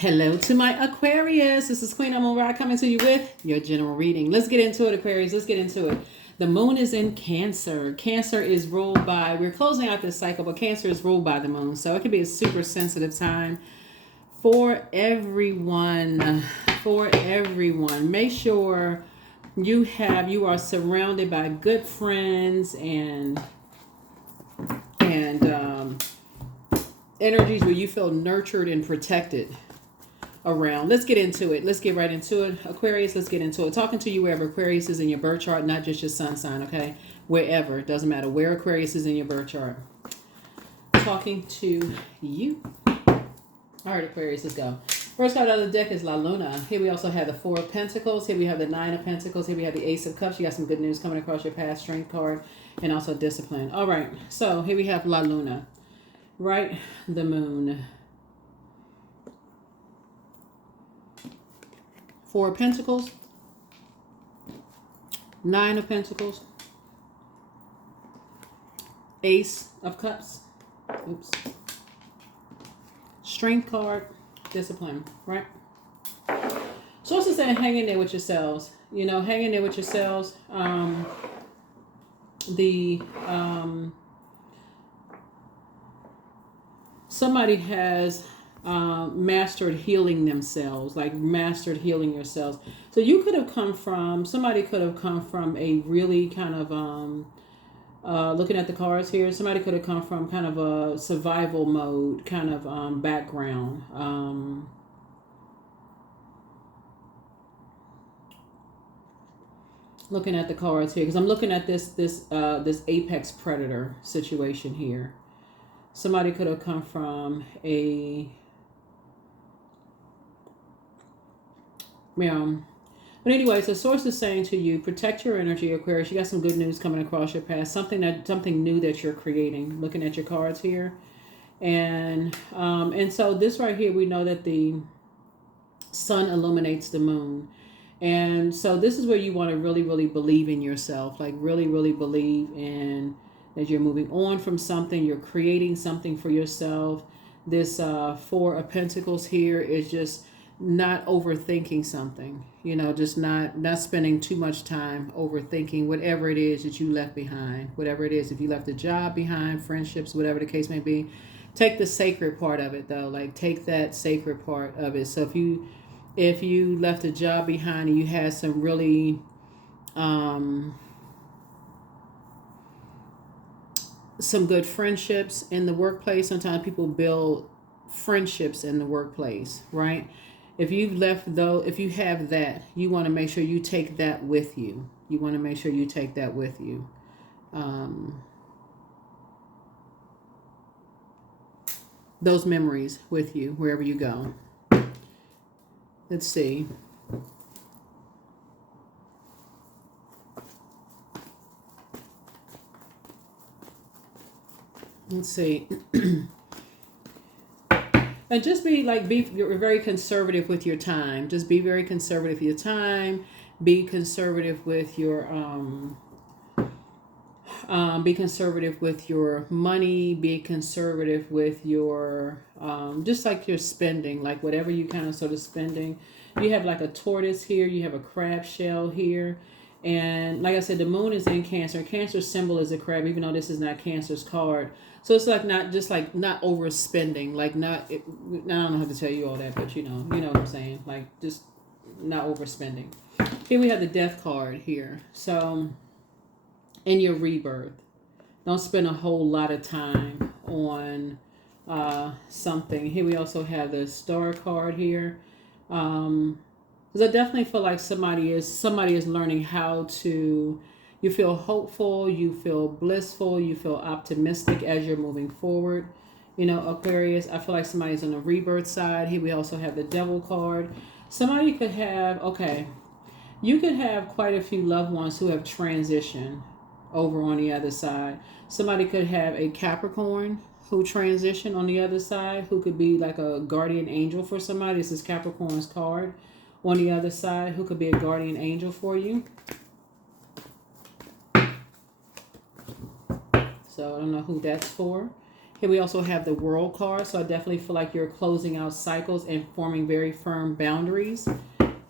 Hello to my Aquarius. This is Queen Amun Ra coming to you with your general reading. Let's get into it, Aquarius. Let's get into it. The moon is in Cancer. Cancer is ruled by, we're closing out this cycle, but Cancer is ruled by the moon. So it can be a super sensitive time for everyone. For everyone. Make sure you are surrounded by good friends and energies where you feel nurtured and protected around. Let's get into it. Let's get right into it. Aquarius, let's get into it. Talking to you wherever Aquarius is in your birth chart, not just your sun sign, okay? Wherever. It doesn't matter where Aquarius is in your birth chart. Talking to you. All right, Aquarius, let's go. First card out of the deck is La Luna. Here we also have the Four of Pentacles. Here we have the Nine of Pentacles. Here we have the Ace of Cups. You got some good news coming across your path, Strength card, and also Discipline. All right, so here we have La Luna. Right, the moon. Four of Pentacles, Nine of Pentacles, Ace of Cups, oops, Strength card, Discipline, right? Source is saying hang in there with yourselves. You know, hang in there with yourselves. Somebody has mastered healing themselves, like mastered healing yourselves. So you could have come from, somebody could have come from a really kind of, looking at the cards here, somebody could have come from kind of a survival mode kind of background. Looking at the cards here, because I'm looking at this apex predator situation here. Somebody could have come from a but anyway, so source is saying to you, protect your energy, Aquarius. You got some good news coming across your path, something new that you're creating. Looking at your cards here, and so this right here, we know that the sun illuminates the moon, and so this is where you want to really, really believe in yourself, like really, really believe in that you're moving on from something, you're creating something for yourself. This Four of Pentacles here is just not overthinking something, you know, just not spending too much time overthinking whatever it is that you left behind, whatever it is. If you left a job behind, friendships, whatever the case may be, take the sacred part of it though, like take that sacred part of it. So if you left a job behind and you had some really some good friendships in the workplace, sometimes people build friendships in the workplace, right? If you have that, you want to make sure you take that with you. You want to make sure you take that with you. Those memories with you wherever you go. Let's see. Let's see. And just you're very conservative with your time. Just be very conservative with your time. Be conservative with your be conservative with your money. Be conservative with your just like your spending, like whatever you kind of sort of spending. You have like a tortoise here. You have a crab shell here. And like I said, the moon is in Cancer. Cancer's symbol is a crab, even though this is not Cancer's card. So it's like not overspending, like I don't know how to tell you all that, but you know what I'm saying, like just not overspending. Here we have the Death card here. So in your rebirth, don't spend a whole lot of time on something. Here we also have the Star card here. Because I definitely feel like somebody is learning how to, you feel hopeful, you feel blissful, you feel optimistic as you're moving forward. You know, Aquarius, I feel like somebody's on the rebirth side. Here we also have the Devil card. Somebody could have, you could have quite a few loved ones who have transitioned over on the other side. Somebody could have a Capricorn who transitioned on the other side, who could be like a guardian angel for somebody. This is Capricorn's card. On the other side, who could be a guardian angel for you. So I don't know who that's for. Here we also have the World card. So I definitely feel like you're closing out cycles and forming very firm boundaries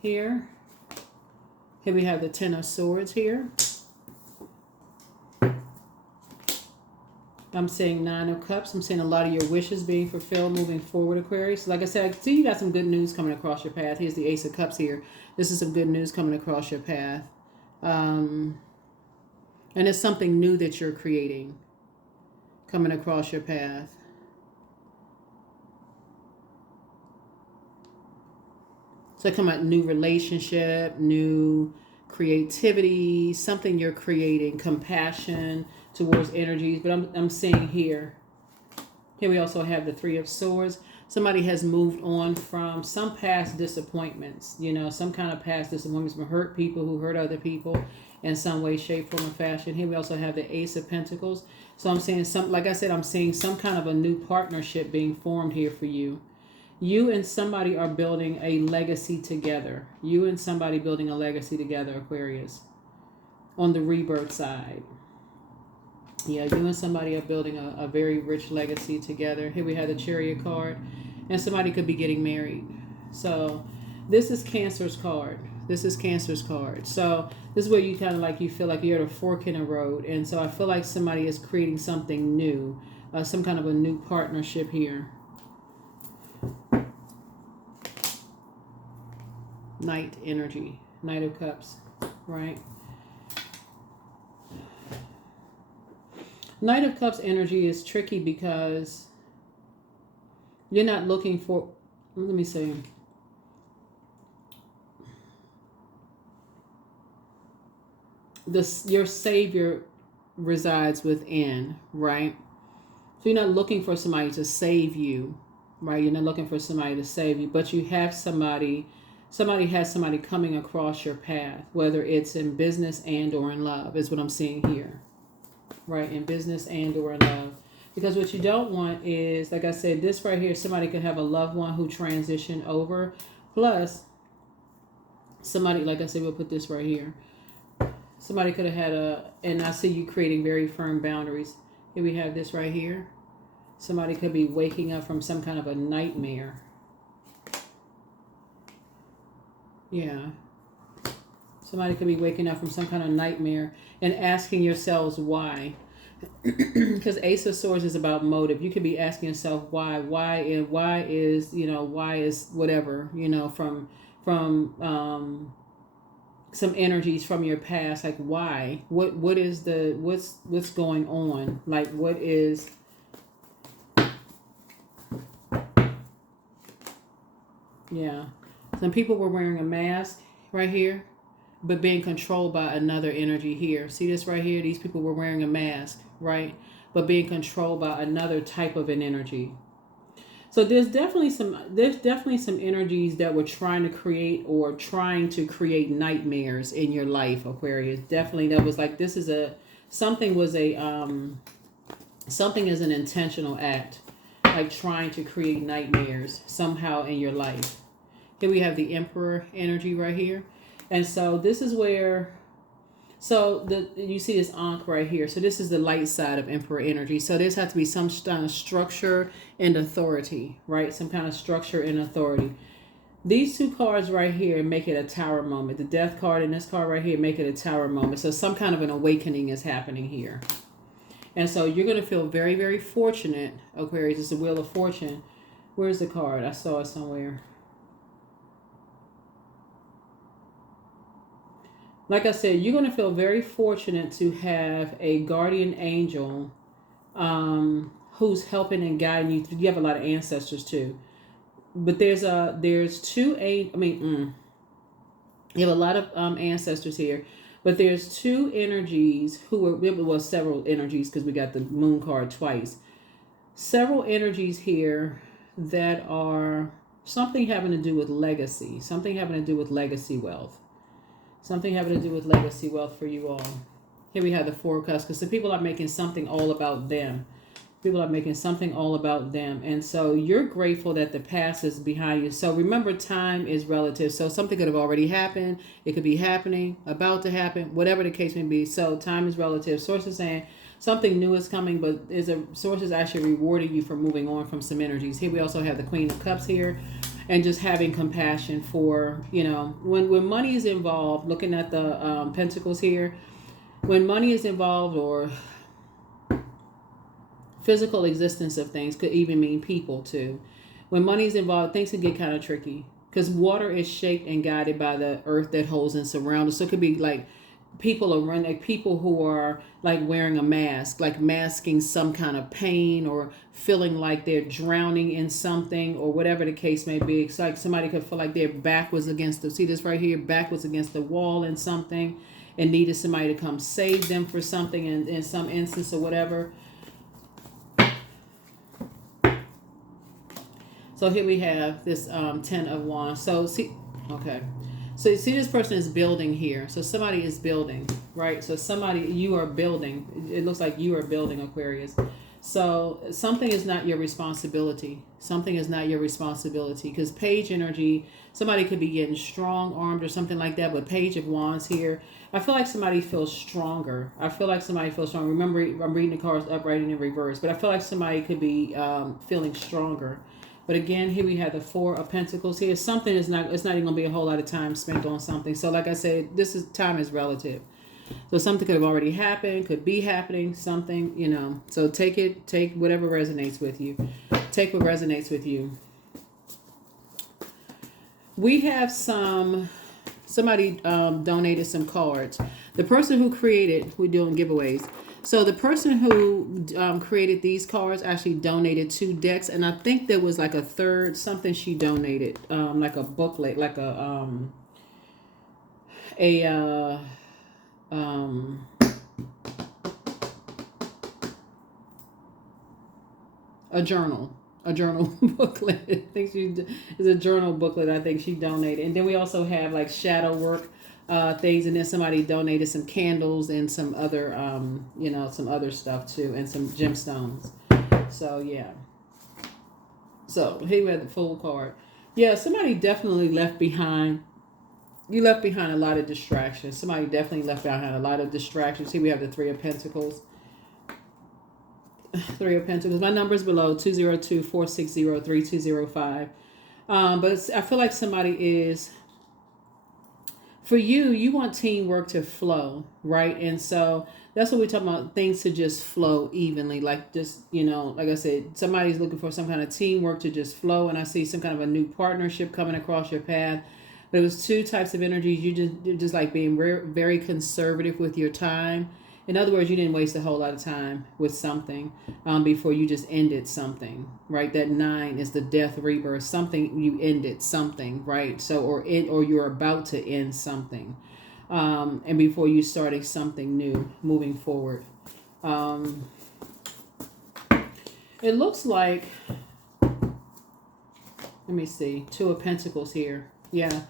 here. Here we have the Ten of Swords here. I'm saying Nine of Cups. I'm seeing a lot of your wishes being fulfilled moving forward, Aquarius. Like I said, I see you got some good news coming across your path. Here's the Ace of Cups here. This is some good news coming across your path. And it's something new that you're creating coming across your path. So I come out new relationship, new creativity, something you're creating, compassion towards energies. But I'm seeing here we also have the Three of Swords. Somebody has moved on from some past disappointments, you know, some kind of past disappointments from hurt people who hurt other people in some way, shape, form, or fashion. Here we also have the Ace of Pentacles. So I'm seeing like I said, I'm seeing some kind of a new partnership being formed here for you. You and somebody are building a legacy together. You and somebody building a legacy together, Aquarius. On the rebirth side. Yeah, you and somebody are building a very rich legacy together. Here we have the Chariot card. And somebody could be getting married. So this is Cancer's card. This is Cancer's card. So this is where you kind of like, you feel like you're at a fork in a road. And so I feel like somebody is creating something new. Some kind of a new partnership here. Knight energy. Knight of Cups. Right? Knight of Cups energy is tricky because you're not looking for, let me say, your savior resides within, right? So you're not looking for somebody to save you, right? You're not looking for somebody to save you, but you have somebody has somebody coming across your path, whether it's in business and or in love, is what I'm seeing here. Right, in business and or in love. Because what you don't want is, like I said, this right here, somebody could have a loved one who transitioned over. Plus, somebody, like I said, we'll put this right here. Somebody could have had and I see you creating very firm boundaries. Here we have this right here. Somebody could be waking up from some kind of a nightmare. Yeah. Somebody could be waking up from some kind of nightmare and asking yourselves why. Because Ace of Swords is about motive. You could be asking yourself why is, you know, why is whatever, you know, from some energies from your past, like why? What is the what's going on? Like what is yeah. Some people were wearing a mask right here, but being controlled by another energy here. See this right here? These people were wearing a mask, right? But being controlled by another type of an energy. So there's definitely some energies that were trying to create nightmares in your life, Aquarius. Definitely that was like, this is something is an intentional act, like trying to create nightmares somehow in your life. Here we have the Emperor energy right here. And so this is where, you see this Ankh right here. So this is the light side of Emperor energy. So there's has to be some kind of structure and authority, right? Some kind of structure and authority. These two cards right here make it a tower moment. The Death card and this card right here make it a tower moment. So some kind of an awakening is happening here. And so you're going to feel very, very fortunate, Aquarius. It's the Wheel of Fortune. Where's the card? I saw it somewhere. Like I said, you're going to feel very fortunate to have a guardian angel who's helping and guiding you. You have a lot of ancestors too. But there's you have a lot of ancestors here. But there's two energies several energies, because we got the Moon card twice. Several energies here that are something having to do with legacy. Something having to do with legacy wealth. Something having to do with legacy wealth for you all. Here we have the Four of Cups, because the people are making something all about them. People are making something all about them. And so you're grateful that the past is behind you. So remember, time is relative. So something could have already happened. It could be happening, about to happen, whatever the case may be. So time is relative. Source is saying something new is coming, but is a source is actually rewarding you for moving on from some energies. Here we also have the Queen of Cups here, and just having compassion for, you know, when money is involved. Looking at the Pentacles here, when money is involved, or physical existence of things, could even mean people too. When money is involved, things can get kind of tricky, because water is shaped and guided by the earth that holds and surrounds us. So it could be like people around, like people who are like wearing a mask, like masking some kind of pain, or feeling like they're drowning in something, or whatever the case may be. It's like somebody could feel like their back was against the, see this right here, back was against the wall in something, and needed somebody to come save them for something in some instance or whatever. So here we have this 10 of Wands. So see, okay. So you see this person is building here. So somebody is building, right? So somebody, you are building. It looks like you are building, Aquarius. So something is not your responsibility. Something is not your responsibility, because Page energy, somebody could be getting strong armed or something like that. But Page of Wands here, I feel like somebody feels stronger. I feel like somebody feels stronger. Remember, I'm reading the cards upright and in reverse, but I feel like somebody could be feeling stronger. But again, here we have the Four of Pentacles here. Something is not, it's not even going to be a whole lot of time spent on something. So like I said, time is relative. So something could have already happened, could be happening, something, you know. So take whatever resonates with you. Take what resonates with you. We have somebody donated some cards. The person who created, we're doing giveaways. So the person who created these cards actually donated 2 decks, and I think there was like a third, something she donated, like a booklet, like a journal booklet. I think it's a journal booklet. I think she donated, and then we also have like shadow work things, and then somebody donated some candles and some other you know, some other stuff too, and some gemstones. So yeah, so here we have the Fool card. Yeah, somebody definitely left behind, you left behind a lot of distractions. Somebody definitely left behind a lot of distractions. Here we have the Three of Pentacles. Three of Pentacles. My number's below, 202-460-3205. But I feel like somebody is, for you want teamwork to flow, right? And so that's what we're talking about, things to just flow evenly. Like just, you know, like I said, somebody's looking for some kind of teamwork to just flow. And I see some kind of a new partnership coming across your path. But it was 2 types of energies. You're just like being very conservative with your time. In other words, you didn't waste a whole lot of time with something before you just ended something, right? That 9 is the death rebirth. Something, you ended something, right? So, or you're about to end something, and before you starting something new, moving forward. It looks like, let me see, 2 of Pentacles here. Yeah.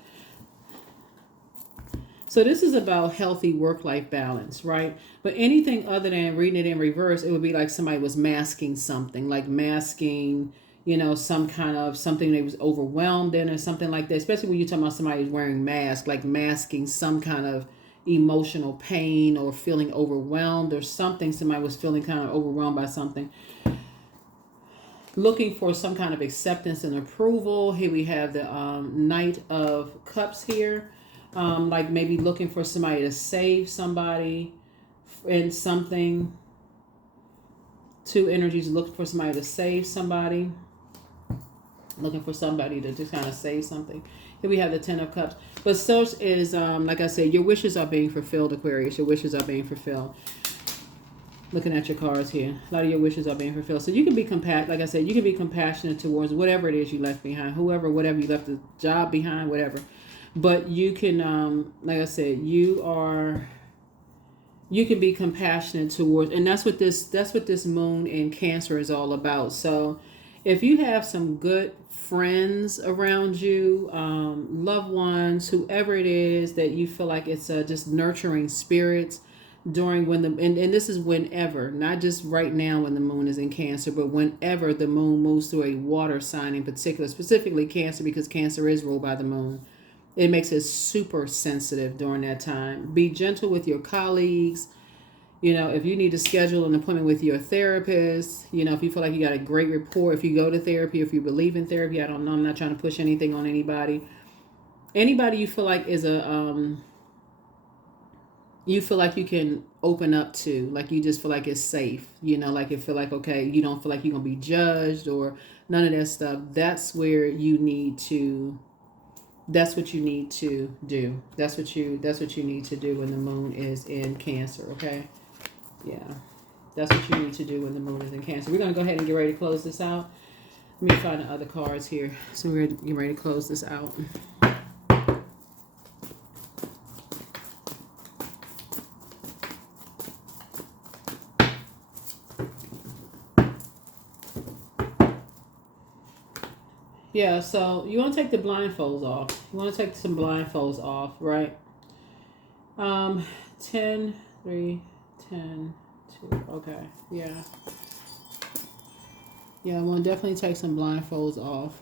So this is about healthy work-life balance, right? But anything other than reading it in reverse, it would be like somebody was masking something, like masking, you know, some kind of something they was overwhelmed in or something like that. Especially when you're talking about somebody who's wearing masks, like masking some kind of emotional pain or feeling overwhelmed or something. Somebody was feeling kind of overwhelmed by something. Looking for some kind of acceptance and approval. Here we have the Knight of Cups here. Like maybe looking for somebody to save somebody in something. 2 energies, looking for somebody to save somebody. Looking for somebody to just kind of save something. Here we have the 10 of Cups. But such is, like I said, your wishes are being fulfilled, Aquarius. Your wishes are being fulfilled. Looking at your cards here, a lot of your wishes are being fulfilled. So you can be like I said, you can be compassionate towards whatever it is you left behind, whatever you left the job behind, whatever. But you can, like I said, you can be compassionate towards, and that's what this moon in Cancer is all about. So if you have some good friends around you, loved ones, whoever it is that you feel like it's just nurturing spirits during when and this is whenever, not just right now when the moon is in Cancer, but whenever the moon moves through a water sign in particular, specifically Cancer, because Cancer is ruled by the moon. It makes it super sensitive during that time. Be gentle with your colleagues. You know, if you need to schedule an appointment with your therapist, you know, if you feel like you got a great rapport, if you go to therapy, if you believe in therapy, I don't know, I'm not trying to push anything on anybody. Anybody you feel like is you feel like you can open up to, like you just feel like it's safe, you know, like it feel like, okay, you don't feel like you're going to be judged or none of that stuff. That's where you need to, that's what you need to do. That's what you need to do when the moon is in Cancer, okay? Yeah. That's what you need to do when the moon is in Cancer. We're going to go ahead and get ready to close this out. Let me find the other cards here. So we're getting ready to close this out. Yeah, so you want to take the blindfolds off. You want to take some blindfolds off, right? 10, 3, 10, 2. Okay, yeah. Yeah, I want to definitely take some blindfolds off.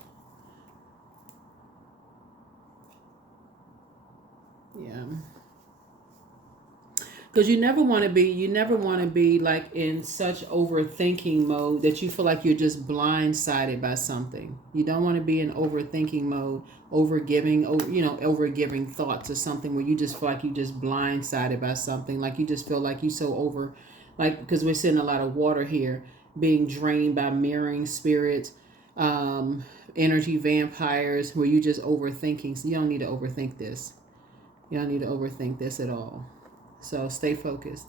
Yeah. Because you never want to be like in such overthinking mode that you feel like you're just blindsided by something. You don't want to be in overthinking mode, overgiving thoughts or something where you just feel like you just blindsided by something. Like you just feel like you so over, like, because we're seeing a lot of water here being drained by mirroring spirits, energy vampires, where you just overthinking. So you don't need to overthink this. You don't need to overthink this at all. So stay focused.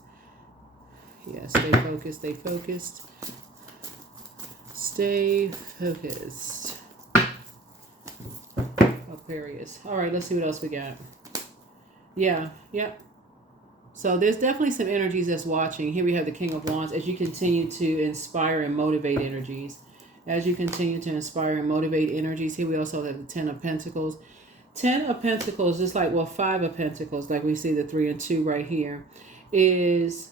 Yeah, stay focused, stay focused. Stay focused. Aquarius. All right, let's see what else we got. Yeah, yep. So there's definitely some energies that's watching. Here we have the King of Wands as you continue to inspire and motivate energies. As you continue to inspire and motivate energies, here we also have the Ten of Pentacles. 10 of Pentacles, just like, well, 5 of Pentacles, like we see the 3 and 2 right here, is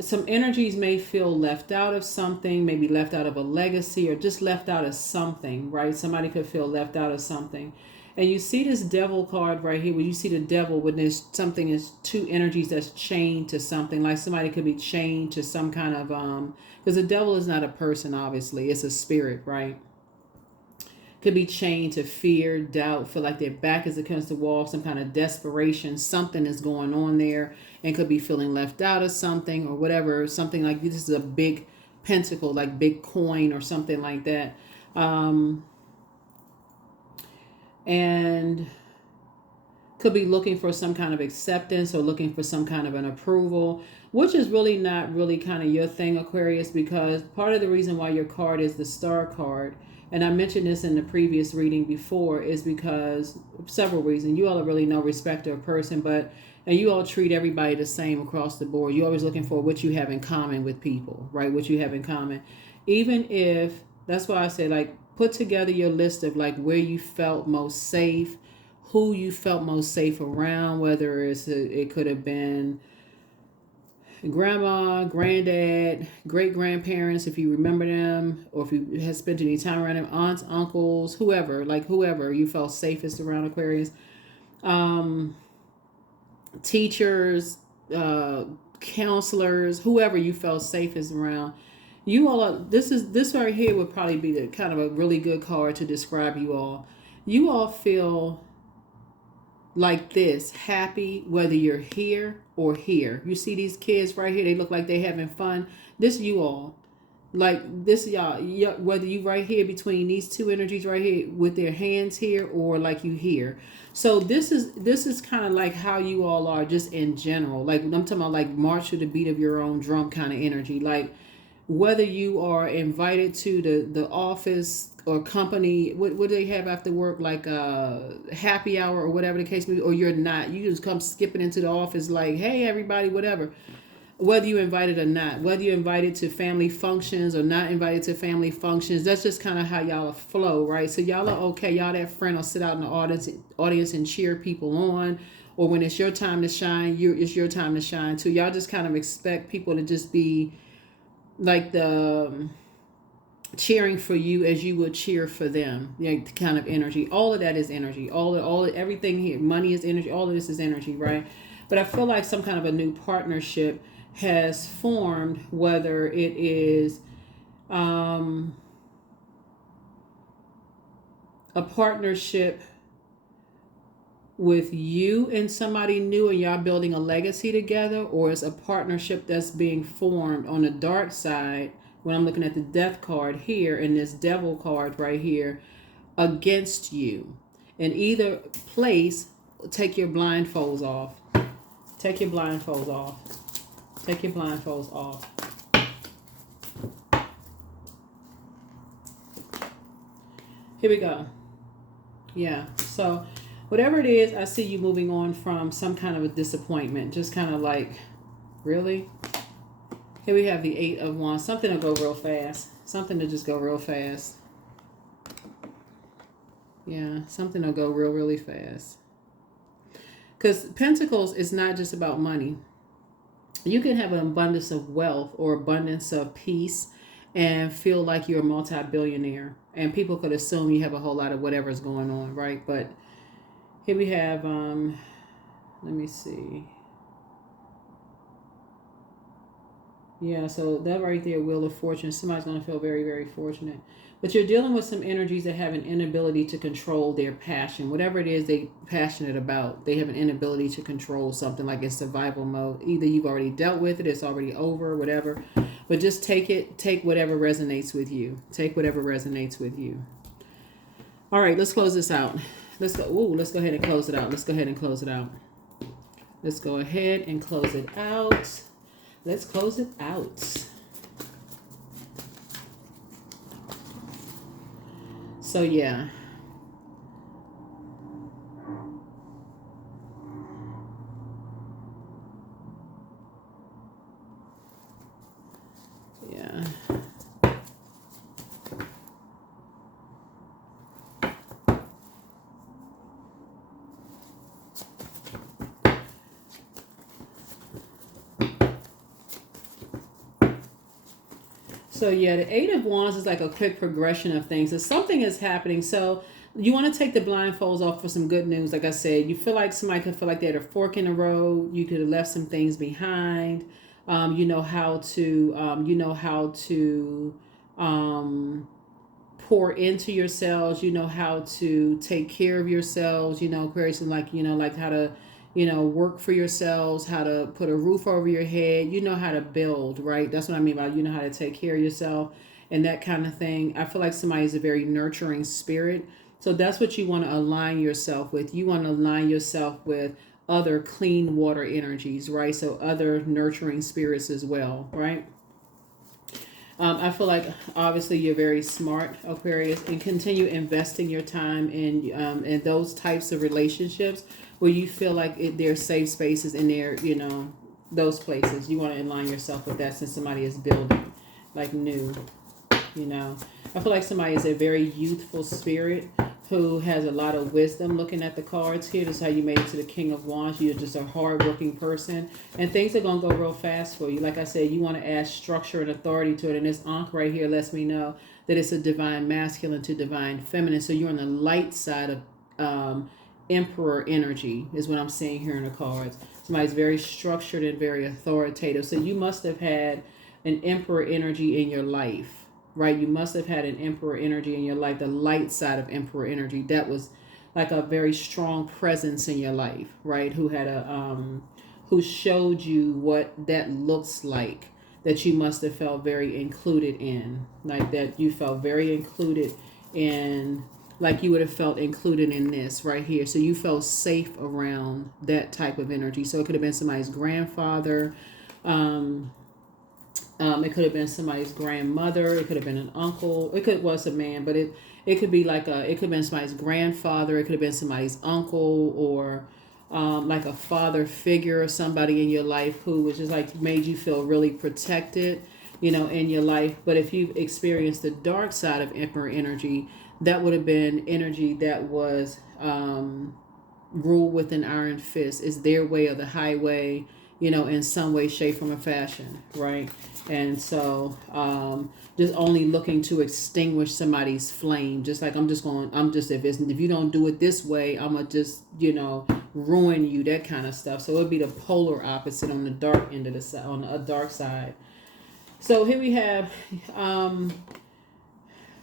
some energies may feel left out of something, maybe left out of a legacy or just left out of something, right? Somebody could feel left out of something. And you see this Devil card right here, where you see the Devil when there's something is two energies that's chained to something, like somebody could be chained to some kind of, because the Devil is not a person, obviously, it's a spirit, right? Could be chained to fear, doubt, feel like their back is against the wall, some kind of desperation, something is going on there, and could be feeling left out of something or whatever, something like this is a big pentacle, like big coin or something like that. And could be looking for some kind of acceptance or looking for some kind of an approval, which is really not really kind of your thing, Aquarius, because part of the reason why your card is the Star card, and I mentioned this in the previous reading before, is because several reasons. You all are really no respecter of person, and you all treat everybody the same across the board. You're always looking for what you have in common with people, right? What you have in common. Even if, that's why I say, like, put together your list of like where you felt most safe, who you felt most safe around, whether it could have been grandma, granddad, great grandparents, if you remember them, or if you had spent any time around them, aunts, uncles, whoever you felt safest around, Aquarius. Teachers, counselors, whoever you felt safest around. You all are, this right here would probably be the kind of a really good card to describe you all. You all feel like this, happy, whether you're here or here. You see these kids right here, they look like they having fun. This you all, like this y'all, whether you right here between these two energies right here with their hands here or like you here. So this is kind of like how you all are just in general. Like I'm talking about like march to the beat of your own drum kind of energy. Like whether you are invited to the office or company, what do they have after work, like a happy hour or whatever the case may be, or you're not, you just come skipping into the office like, hey everybody, whatever. Whether you invited or not, whether you're invited to family functions or not invited to family functions, that's just kind of how y'all flow, right? So y'all are okay. Y'all that friend will sit out in the audience and cheer people on, or when it's your time to shine, it's your time to shine too. Y'all just kind of expect people to just be like the cheering for you as you would cheer for them, like kind of energy. All of that is energy. Everything here, money is energy. All of this is energy, right? But I feel like some kind of a new partnership has formed, whether it is a partnership with you and somebody new and y'all building a legacy together, or it's a partnership that's being formed on the dark side when I'm looking at the death card here and this devil card right here against you. In either place, take your blindfolds off. Take your blindfolds off. Take your blindfolds off. Here we go. Yeah, so whatever it is, I see you moving on from some kind of a disappointment. Just kind of like, really? Here we have the 8 of Wands. Something will go real fast. Something to just go real fast. Yeah, something will go really fast. Because Pentacles is not just about money. You can have an abundance of wealth or abundance of peace and feel like you're a multi-billionaire. And people could assume you have a whole lot of whatever's going on, right? But here we have, let me see. Yeah, so that right there, Wheel of Fortune, somebody's going to feel very, very fortunate. But you're dealing with some energies that have an inability to control their passion. Whatever it is they're passionate about, they have an inability to control something, like in survival mode. Either you've already dealt with it, it's already over, whatever. But just take it, take whatever resonates with you. Take whatever resonates with you. All right, let's close this out. Let's go. Ooh, let's go ahead and close it out. Let's go ahead and close it out. Let's go ahead and close it out. Let's close it out. So yeah. Yeah. So yeah, the 8 of Wands is like a quick progression of things. If something is happening, so you want to take the blindfolds off for some good news. Like I said, you feel like somebody could feel like they're at a fork in the road. You could have left some things behind. You know how to pour into yourselves. You know how to take care of yourselves. You know, Aquarius, like like how to work for yourselves, how to put a roof over your head. You know how to build, right? That's what I mean by how to take care of yourself and that kind of thing. I feel like somebody is a very nurturing spirit. So that's what you want to align yourself with. You want to align yourself with other clean water energies, right? So other nurturing spirits as well, right? I feel like obviously you're very smart, Aquarius, and continue investing your time in those types of relationships where you feel like there are safe spaces in there, those places. You want to align yourself with that since somebody is building like new, I feel like somebody is a very youthful spirit who has a lot of wisdom. Looking at the cards here, this is how you made it to the King of Wands. You're just a hardworking person, and things are going to go real fast for you. Like I said, you want to add structure and authority to it, and this Ankh right here lets me know that it's a divine masculine to divine feminine. So you're on the light side of Emperor energy is what I'm seeing here in the cards. Somebody's very structured and very authoritative. So you must have had an Emperor energy in your life. Right, you must have had an Emperor energy in your life, the light side of Emperor energy. That was like a very strong presence in your life, right? Who had who showed you what that looks like, that you must have felt very included in, like that you felt very included in, like you would have felt included in this right here. So you felt safe around that type of energy. So it could have been somebody's grandfather. It could have been somebody's grandmother. It could have been an uncle. Was a man, but it could be it could have been somebody's grandfather. It could have been somebody's uncle, or like a father figure or somebody in your life who was just like made you feel really protected, in your life. But if you've experienced the dark side of Emperor energy, that would have been energy that was ruled with an iron fist. It's their way or the highway, in some way, shape, form, or fashion, right? And so just only looking to extinguish somebody's flame. Just like if you don't do it this way, I'm going to just, ruin you, that kind of stuff. So it would be the polar opposite on the dark end of the side, on a dark side. So here we have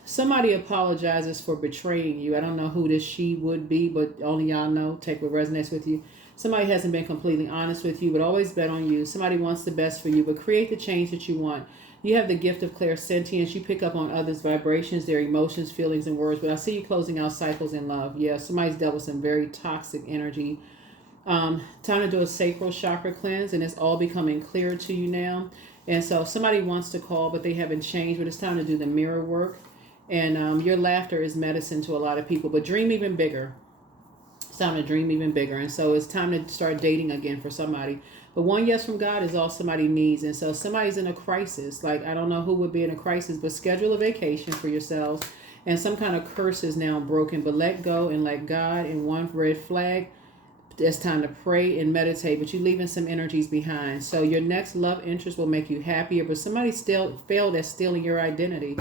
somebody apologizes for betraying you. I don't know who this she would be, but only y'all know. Take what resonates with you. Somebody hasn't been completely honest with you, but always bet on you. Somebody wants the best for you, but create the change that you want. You have the gift of clairsentience. You pick up on others' vibrations, their emotions, feelings, and words. But I see you closing out cycles in love. Yeah, somebody's dealt with some very toxic energy. Time to do a sacral chakra cleanse, and it's all becoming clearer to you now. And so somebody wants to call, but they haven't changed. But it's time to do the mirror work. And your laughter is medicine to a lot of people. But dream even bigger. It's time to dream even bigger. And so it's time to start dating again for somebody. But one yes from God is all somebody needs. And so somebody's in a crisis. Like, I don't know who would be in a crisis, but schedule a vacation for yourselves. And some kind of curse is now broken. But let go and let God. And one red flag. It's time to pray and meditate. But you're leaving some energies behind. So your next love interest will make you happier. But somebody still failed at stealing your identity.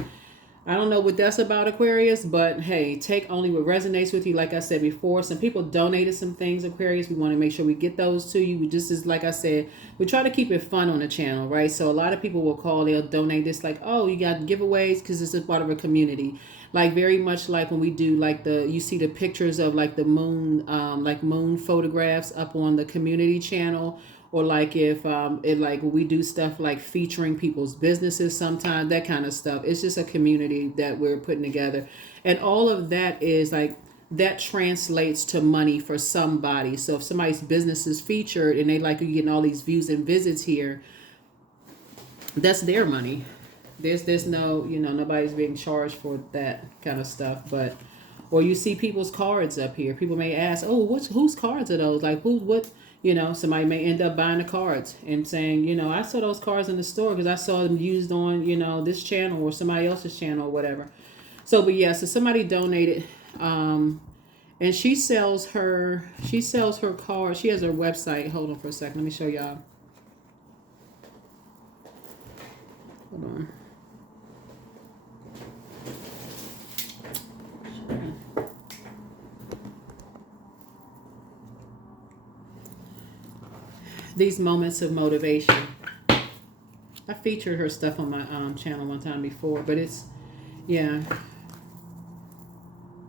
I don't know what that's about, Aquarius, but hey, take only what resonates with you. Like I said before, some people donated some things, Aquarius. We want to make sure we get those to you. We just, as like I said, we try to keep it fun on the channel, right? So a lot of people will call, they'll donate this like, oh, you got giveaways because it's a part of a community. Like very much like when we do like you see the pictures of like the moon, like moon photographs up on the community channel. Or like if we do stuff like featuring people's businesses sometimes, that kind of stuff. It's just a community that we're putting together. And all of that is like, that translates to money for somebody. So if somebody's business is featured and they like you getting all these views and visits here, that's their money. There's no, nobody's being charged for that kind of stuff. But, or you see people's cards up here. People may ask, oh, whose cards are those? Like what? Somebody may end up buying the cards and saying, I saw those cards in the store because I saw them used on, this channel or somebody else's channel or whatever. So, but yeah, so somebody donated, and she sells her cards. She has her website. Hold on for a second. Let me show y'all. Hold on. These moments of motivation. I featured her stuff on my channel one time before, but it's, yeah.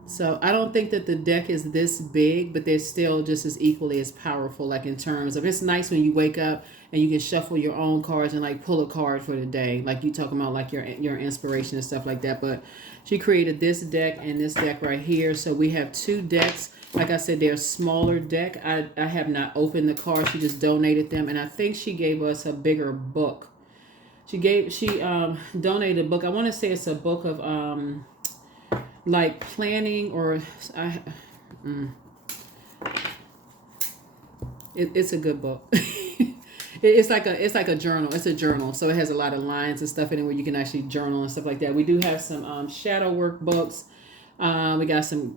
So I don't think that the deck is this big, but they're still just as equally as powerful, like in terms of, it's nice when you wake up and you can shuffle your own cards and like pull a card for the day. Like you talking about like your inspiration and stuff like that. But she created this deck and this deck right here. So we have two decks. Like I said, they're a smaller deck. I have not opened the cards. She just donated them. And I think she gave us a bigger book. She donated a book. I want to say it's a book of like planning or it's a good book. It's like a journal. It's a journal. So it has a lot of lines and stuff in it where you can actually journal and stuff like that. We do have some shadow work books. We got some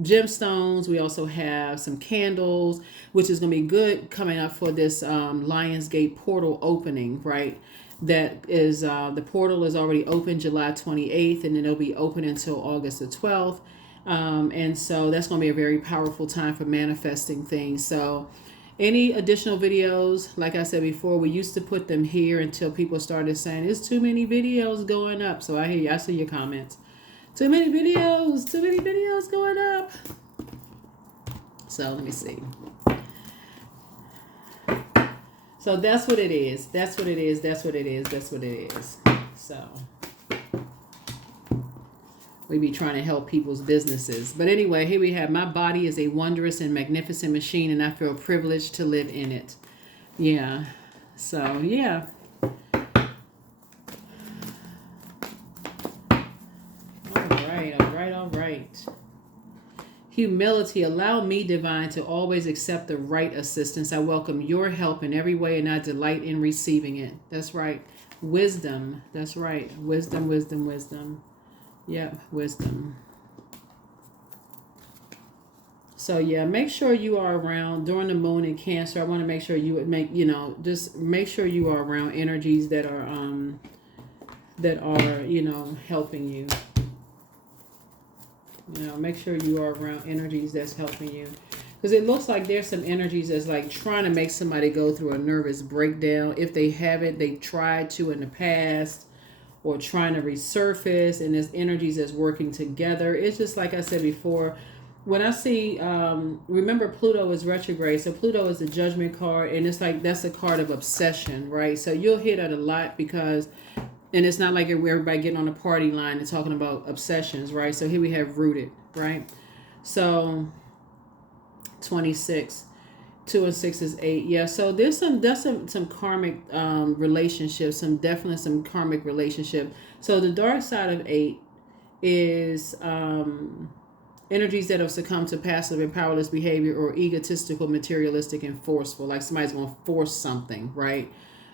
gemstones. We also have some candles, which is going to be good coming up for this Lionsgate portal opening, right? That is, the portal is already open July 28th, and then it'll be open until August the 12th. And so that's going to be a very powerful time for manifesting things. So any additional videos, like I said before, we used to put them here until people started saying, there's too many videos going up. So I hear you. I see your comments. Too many videos going up. So let me see. So that's what it is. That's what it is. That's what it is. That's what it is. So we be trying to help people's businesses. But anyway, here we have, my body is a wondrous and magnificent machine, and I feel privileged to live in it. Yeah. So, yeah. All right. Humility. Allow me, divine, to always accept the right assistance. I welcome your help in every way, and I delight in receiving it. That's right. Wisdom. That's right. Wisdom. Yep, wisdom. So yeah, make sure you are around during the moon in Cancer. I want to make sure you would just make sure you are around energies that are helping you. Make sure you are around energies that's helping you. Because it looks like there's some energies that's like trying to make somebody go through a nervous breakdown. If they haven't, they tried to in the past, or trying to resurface, and there's energies that's working together. It's just like I said before, when I see, remember Pluto is retrograde, so Pluto is the judgment card, and it's like that's a card of obsession, right? So you'll hear that a lot because, and it's not like everybody getting on a party line and talking about obsessions, right? So here we have rooted, right? So 26. 2 and 6 is 8. Yeah, so there's some karmic relationships, definitely some karmic relationship. So the dark side of 8 is energies that have succumbed to passive and powerless behavior, or egotistical, materialistic, and forceful. Like somebody's going to force something, right?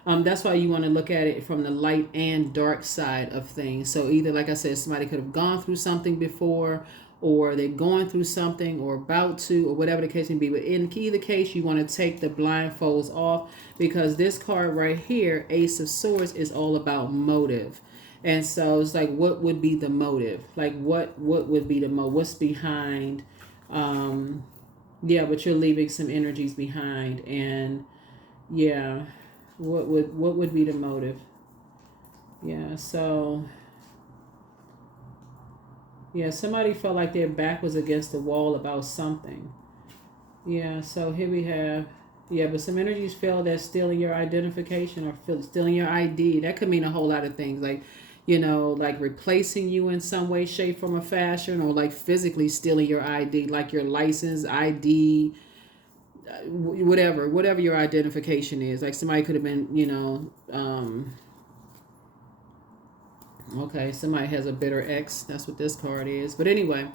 That's why you want to look at it from the light and dark side of things. So either, like I said, somebody could have gone through something before, or they're going through something, or about to, or whatever the case may be. But in either case, you want to take the blindfolds off, because this card right here, Ace of Swords, is all about motive. And so it's like, what would be the motive? Like, what would be the motive? What's behind? Yeah, but you're leaving some energies behind, and yeah, what would be the motive? Yeah, so. Yeah, somebody felt like their back was against the wall about something. Yeah, so here we have, yeah, but some energies feel that stealing your identification, or stealing your ID. That could mean a whole lot of things, like, like replacing you in some way, shape, form, or fashion, or like physically stealing your ID, like your license, ID, whatever your identification is. Like somebody could have been, okay, somebody has a bitter ex. That's what this card is. But anyway,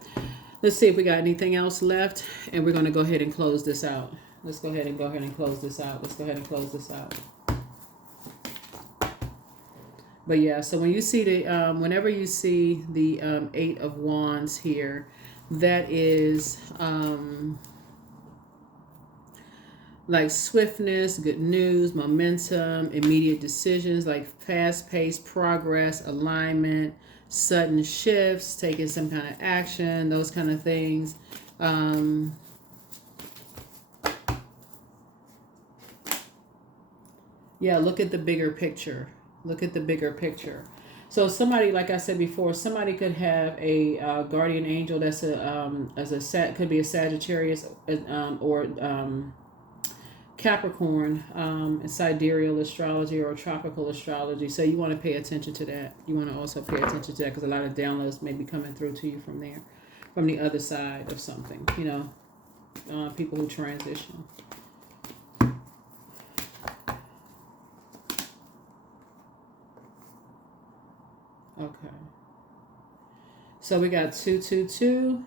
let's see if we got anything else left. And we're going to go ahead and close this out. Let's go ahead and close this out. But yeah, so when you see the, whenever you see the 8 of Wands here, that is like swiftness, good news, momentum, immediate decisions, like fast-paced progress, alignment, sudden shifts, taking some kind of action, those kind of things. Yeah, look at the bigger picture. So somebody, like I said before, somebody could have a guardian angel that's could be a Sagittarius, or Capricorn, sidereal astrology or tropical astrology. So you want to pay attention to that. You want to also pay attention to that, because a lot of downloads may be coming through to you from there, from the other side of something, people who transition. Okay. So we got 222.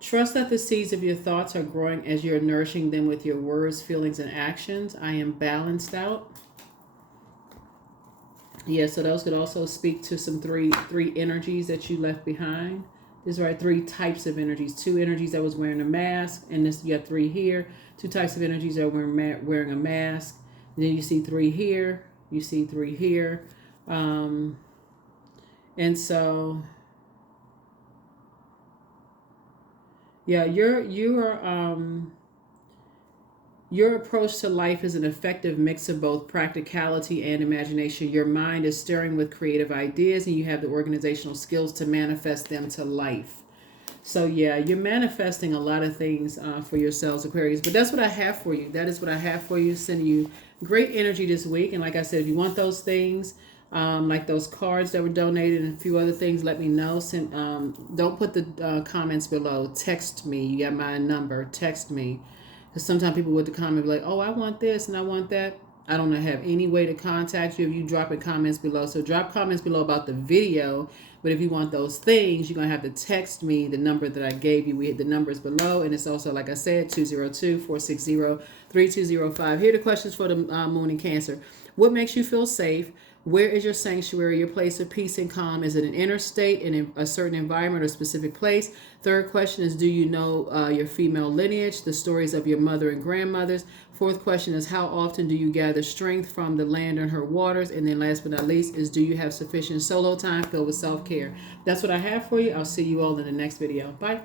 Trust that the seeds of your thoughts are growing as you're nourishing them with your words, feelings, and actions. I am balanced out. Yeah, so those could also speak to some three energies that you left behind. This is right, 3 types of energies. 2 energies that was wearing a mask, and this you got 3 here. 2 types of energies that were wearing a mask. And then you see 3 here. You see 3 here. And so, yeah, your approach to life is an effective mix of both practicality and imagination. Your mind is stirring with creative ideas, and you have the organizational skills to manifest them to life. So yeah, you're manifesting a lot of things for yourselves, Aquarius. But that's what I have for you. That is what I have for you. Sending you great energy this week. And like I said, if you want those things, like those cards that were donated and a few other things, let me know. Don't put the comments below. Text me. You got my number. Text me. Because sometimes people with the comment be like, oh, I want this and I want that. I don't have any way to contact you if you drop in comments below. So drop comments below about the video. But if you want those things, you're going to have to text me the number that I gave you. We hit the numbers below. And it's also, like I said, 202-460-3205. Here are the questions for the moon in Cancer. What makes you feel safe? Where is your sanctuary, your place of peace and calm? Is it an inner state, in a certain environment or specific place? Third question is, do you know your female lineage, the stories of your mother and grandmothers? Fourth question is, how often do you gather strength from the land and her waters? And then last but not least is, do you have sufficient solo time filled with self-care? That's what I have for you. I'll see you all in the next video. Bye.